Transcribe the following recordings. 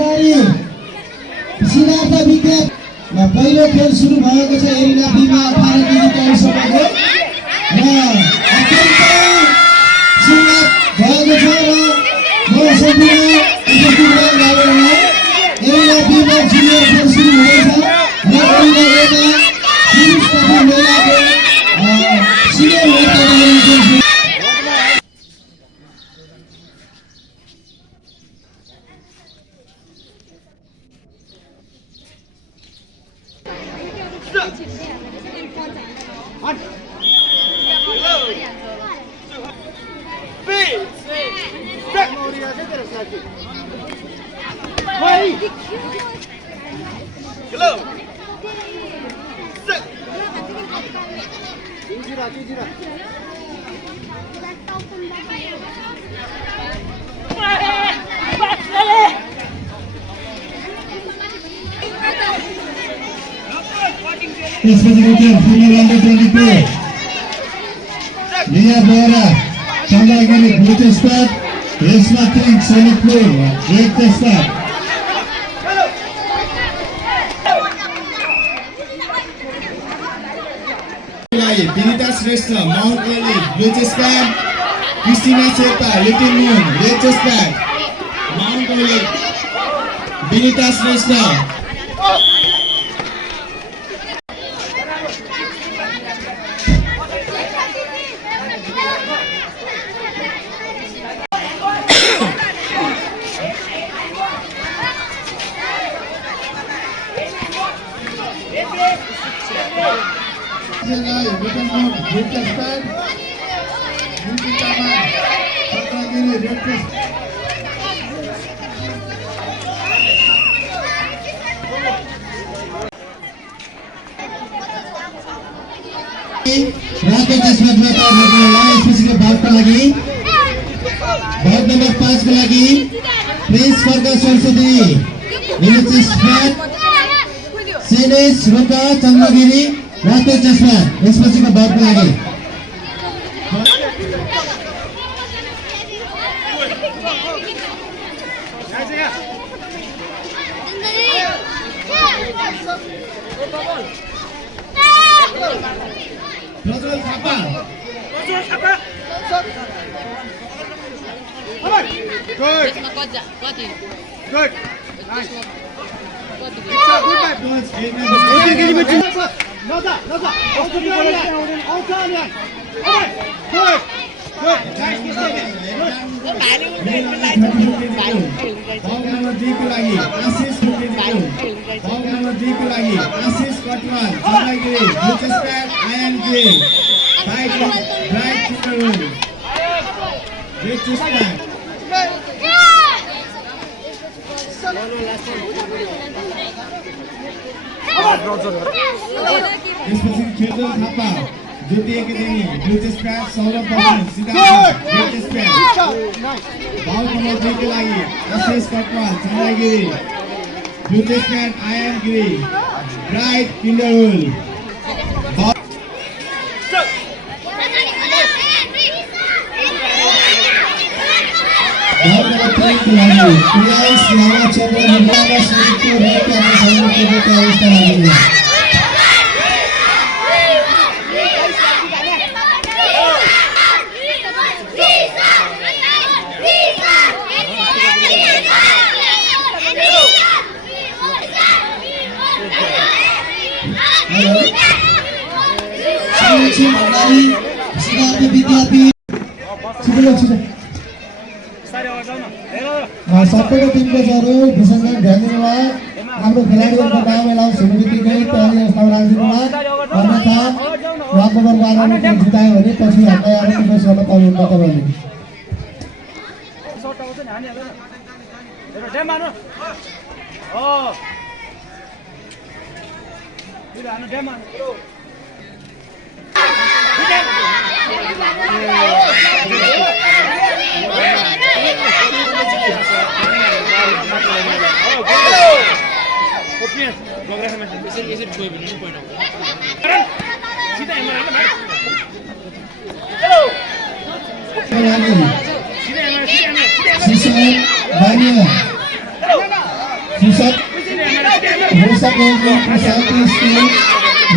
भण्डारी सिद्धार्थ विज्ञान पहिलो खेल सुरु भएको छ एरिना बीमा 18 केजी तहसम्मको र अत्यन्त सुरुवात भएको छ र म सम्पूर्ण उपस्थित भएकाहरूलाई एरिना बीमा जुनियर खेल सुरु हुँदैछ र एरिना एमा पुरुष तथा महिलाको सिनियर वर्गमा Lia Bora, Chandagiri, Blue Spot, Resma King, Sonipur, Red Spot. Binita Shrestha, Mount Valley, Blue Spot, Christina Chepa, Little Moon, Red Spot, Mount Valley, Binita Shrestha. Rakesh जसमा स्पेसिफिक भागका लागि भाग नम्बर 5 को लागि प्रिन्स फर्का सरस्वती विलेज स्क्वाड सेनेस रोका चन्द्रगिरी राकेश जसमा specific भागका लागि Rosal Thapa. Good. Good. Nice. Duty Academy, Blue Sprat, Solar Performance, Siddharth, Blue Sprat, Ball number 3 के लागि Ashish Kotwal, Chandagiri, Blue Sprat, Iron Giri, Bright Kinderul. Ball number 3 के लागि Priyansh Lama Chandra Nirmala Srikku Red Camera Solar Performance का लागि सबैको टिमको जरुर विसङ्गत ध्यान दिनुहोला हाम्रो खेलाडीहरूको नाम एलाउन्स हुने बित्तिकै तयारी अवस्थामा राखिदिनुहोला अन्यथा वाकओभर गरेर जितायो भने पछि हामीलाई आएर रिक्वेस्ट गर्न पाउनुहुन्छ तपाईहरुले Susan Rosa Benjamin Prasanti School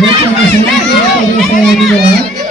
Rosa Prasanti Rosa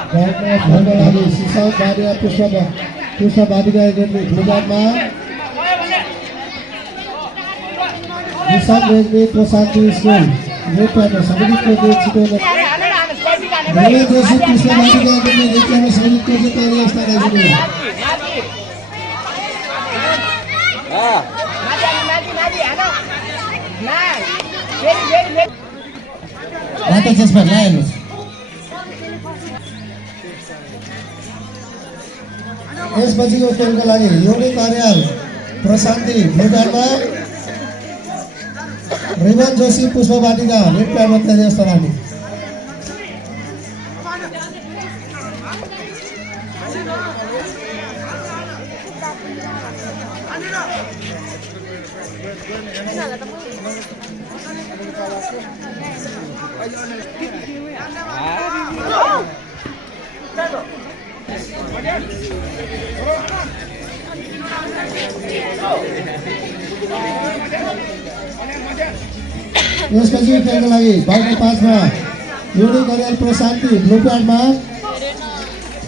Benjamin Sisa Badia Puspa Badiga Academy Bhutanma Sisa Benjamin Prasanti School Nepalमा सङ्गीतको जितेको धेरै जोशी पुष्पा बादिगा Academy नेपालमा सङ्गीतको जितेको अवस्था राखिदिनु माता जसमा ल्याएनुस् यसपछिको खेलको लागि योगी कार्याल प्रशान्ति भुटानमा रिमन जोशी पुष्प बाटिका नेपालमा तयारी अवस्था राख्ने यसपछि खेलको लागि बाइक 5 मा योगी कार्याल प्रशान्ति ब्लू प्याडमा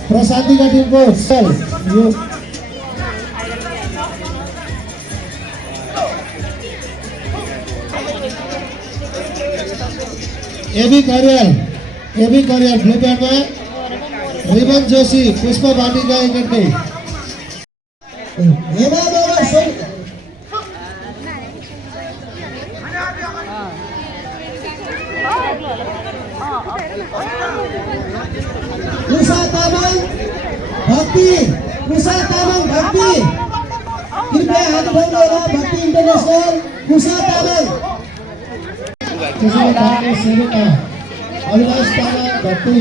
प्रशान्तिका टिमको सल यो एबी कार्याल ब्लू प्याडमा रिमन जोशी पुष्प बाटिका एकेडमी Musa Tamang Bhakti कृपया हात उठाउनुहोला भक्ति इन्टरनेशनल मुसा तामाङ अविनाश तामाङ भक्ति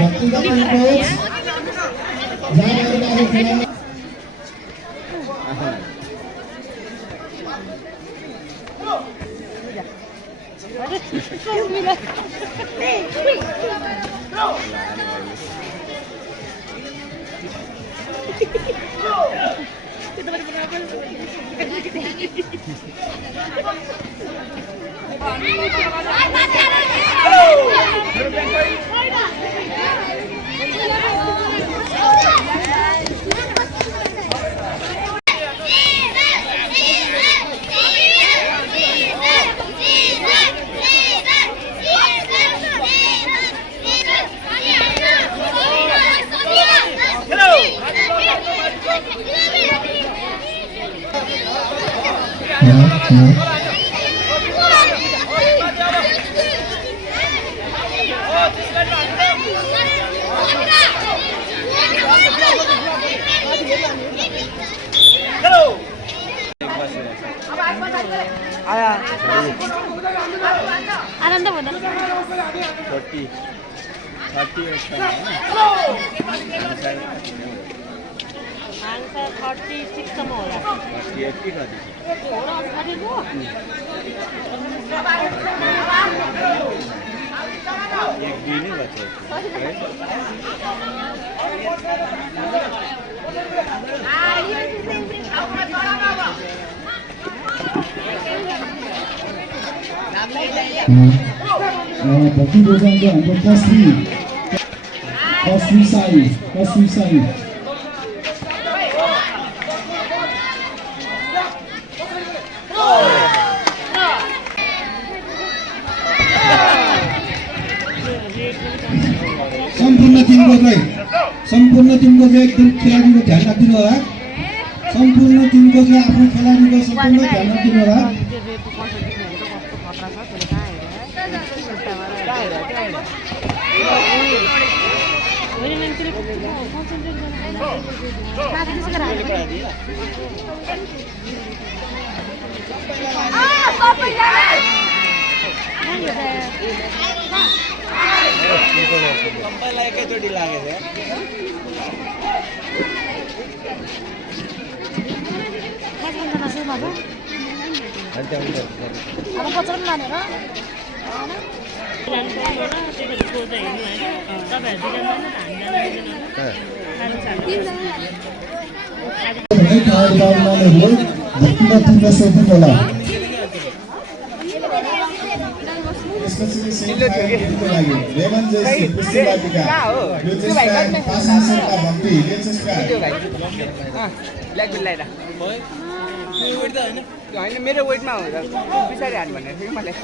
भक्तिका टिम कोच जानहरुको खेलाडी आनन्द भन्दा 30 आन्सर 36 सम्म होला 38 की कति हो र अनि को एक दिन बच्चा भक्ति रोजानको हाम्रो कसरी साई सम्पूर्ण टिमको चाहिँ एकदम खेलाडीको ध्यान राखिदिनु होला। सम्पूर्ण टिमको चाहिँ आफ्नो खेलाडीको सम्पूर्ण ध्यान राखिदिनु होला। सबैलाई एकैचोटि लागेको होइन मेरो वेटमा हो पछाडि हात भनेर थियो मलाई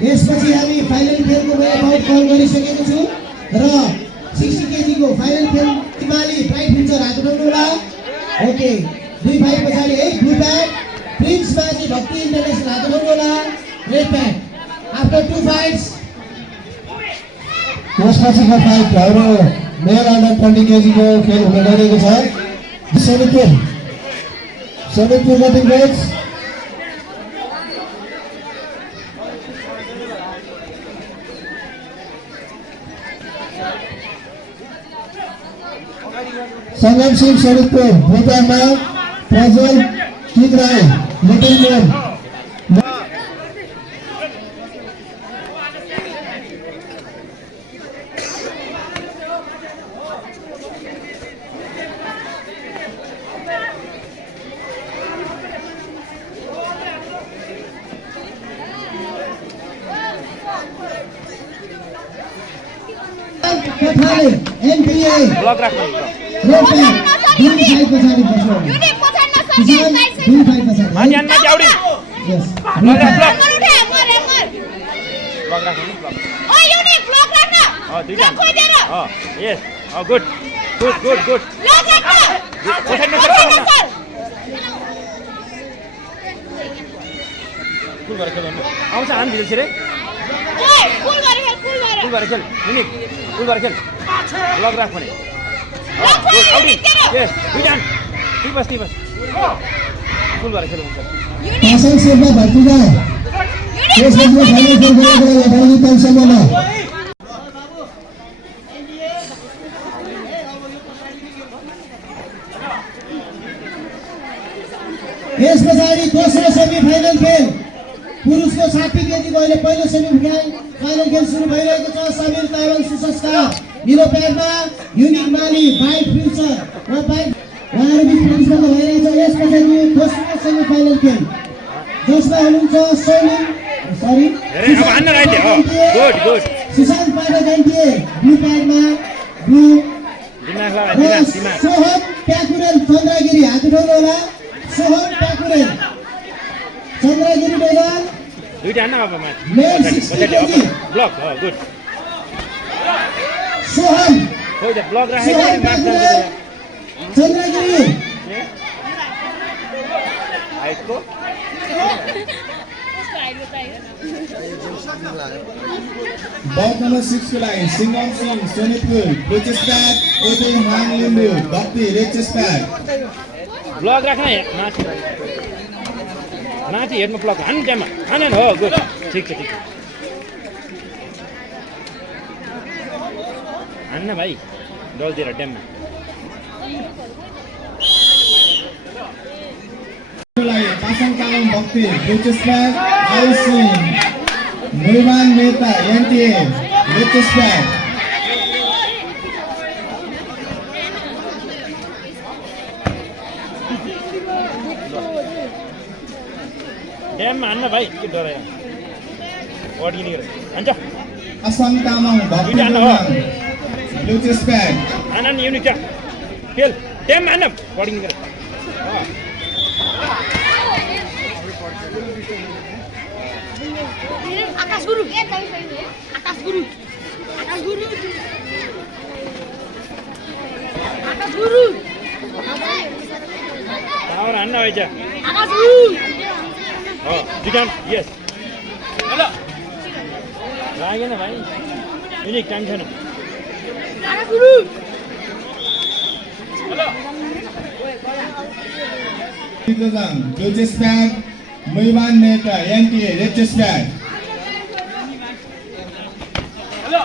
यसपछि हामी फाइनल खेलको अबाउट कल गरिसकेको छौँ र 60 केजीको फाइनल खेल हिमाली प्राइड हुन्छ हात उठाउनु होला। ओके दुई भाइ पछाडि है ब्लू प्याड प्रिन्स बाजी भक्ति इन्टरनेसनल हात उठाउनु होला। रेड प्याड आफ्टर 2 फाइट्स यसपछिको फाइट हाम्रो मेल अन्डर 20 केजीको खेल हुन गइरहेको छ। समितपुर गति ब्याच संगम सिंह समितपुर भूटानमा प्रज्वल किदराई लिटिल मैन एनपीए ब्लक राख्नु आउँछ हामी भित्र छिरे फुल गरेर खेल युनिक फुल गरेर खेल ब्लक राख भने यस दुईजना ती बस फुल गरेर खेल हुन्छ पासन सेवा भर्तिगा यसपछि फाइनल खेल गरेको लागि तलसम्ममा यस पछाडि दोस्रो सेमी फाइनल खेल पुरुषको 60 केजीको अहिले पहिलो सेमी फाइनल खेल सुरु भइरहेको छ। समीर तामाङ सुसंस्कार निलो प्याडमा युनिक माली बाइट फ्युचर र बाइट उहाँहरू बिच प्रतिस्पर्धा भइरहेछ। यस पछाडि दोस्रो सेमी फाइनल खेल जसमा हुनुहुन्छ सुशान्त पाठक एनटीए ब्लू प्याडमा ब्लू सोहम प्याकुरेल चन्द्रगिरी हात उठाउनु होला। सोहम प्याकुरेल चन्द्रगिरी मैदान दुईटा हान्न बाबा माथि मेल 60 केजी ब्लक हो गुड सोहम हो जा ब्लक राखेको नि माथि चन्द्रगिरी हाइटको नम्बर 6 को लागि Singham Singh Sonitpur blue chest pad एबे हाङ लिम्बू भक्ति रेड चेस्ट प्याड ब्लक राख्न माथि माथि हेडमा ब्लक हान्नु त्यहाँमा हान हो गुड ठिक छ ठिक छ हान्न भाइ डलतिर ड्याममा Pasang Tamang Bhakti blue chest pad Ayush Singh Mulman Mehta NTA red chest pad ड्याममा हान्न भाइ के डरायो अडिने हान्छ Assam Tamang Bhakti blue chest pad हान नि युनिक छ खेल ड्याममा हान्न बडिङ गरेर आकाश गुरु आकाश गुरु आकाश गुरु आकाश गुरु पावर हान्न भाइ छ आकाश गुरु हो जिगान यस हेलो लागेन भाइ युनिक टाइम छैन Akash Guru blue chest pad Mulman Mehta NTA red chest pad hello